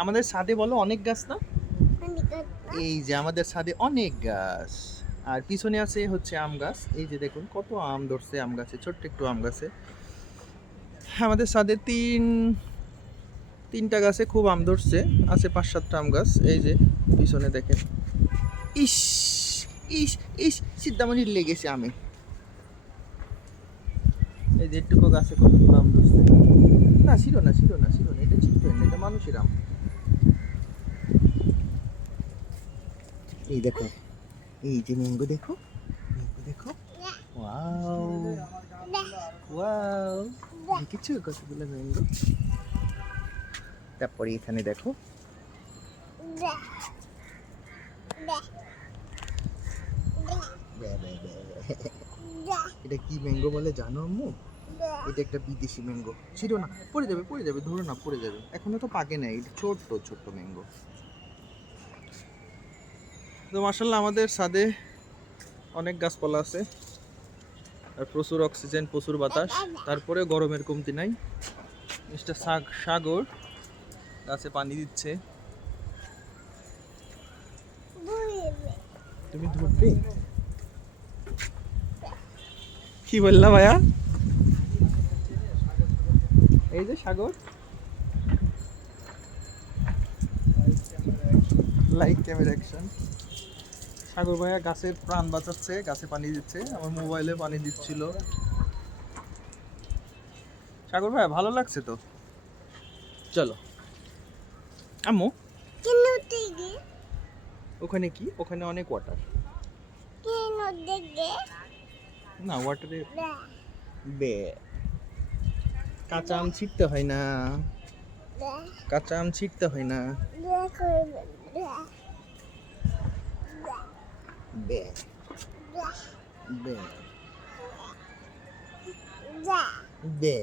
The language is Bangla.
আমাদের ছাদে বলো অনেক গাছ না? এই যে আমাদের ছাদে অনেক গাছ। আর পিছনে আছে হচ্ছে আম গাছ। এই যে দেখুন কত আম ধরছে আম গাছে ছোট্ট একটু আম গাছে। আমাদের ছাদে তিন তিনটা গাছে খুব আম ধরছে। আছে পাঁচ সাতটা আম গাছ। এই যে পিছনে দেখেন। ইস ইস ইস সিদ্ধামণির লেগেছে আমি। এই যে একটুকু গাছে কতগুলো আম ধরছে। না ছিল না ছিল না ছিল না। এটা ছিল না এটা মানুষের আম। এই দেখো, এই যে ম্যাঙ্গো দেখো ম্যাঙ্গো দেখো। ওয়াও ওয়াও দেখেছ কতগুলো ম্যাঙ্গো তারপরে এখানে দেখো। এটা কি ম্যাঙ্গো বলে জানো আম্মু? এটা একটা বিদেশি ম্যাঙ্গো ছিল না, পড়ে যাবে পড়ে যাবে, ধরো না, পড়ে যাবে। এখনও তো পাকে নাই, এটা ছোট্ট ছোট্ট ম্যাঙ্গো তো মার্শাল্লাহ আমাদের ছাদে অনেক গাছপালা আছে আর প্রচুর অক্সিজেন, প্রচুর বাতাস। তারপরে গরমের কমতি নাই। মিস্টার সাগ সাগর গাছে পানি দিচ্ছে। তুমি ধরবে? কি বললা ভাইয়া? এই যে Sagar. Like camera action Sagar ভাইয়া গাছের প্রাণ বাঁচাচ্ছে গাছে পানি দিচ্ছে আমার মোবাইলে পানি দিচ্ছিল। সাগর ভাইয়া ভালো লাগছে তো? চলো। আম্মু? ওখানে কি? ওখানে অনেক ওয়াটার না ওয়াটারে বে। কাঁচা আম ছিটতে হয় না। কাঁচা আম ছিটতে হয় না। বে বে বে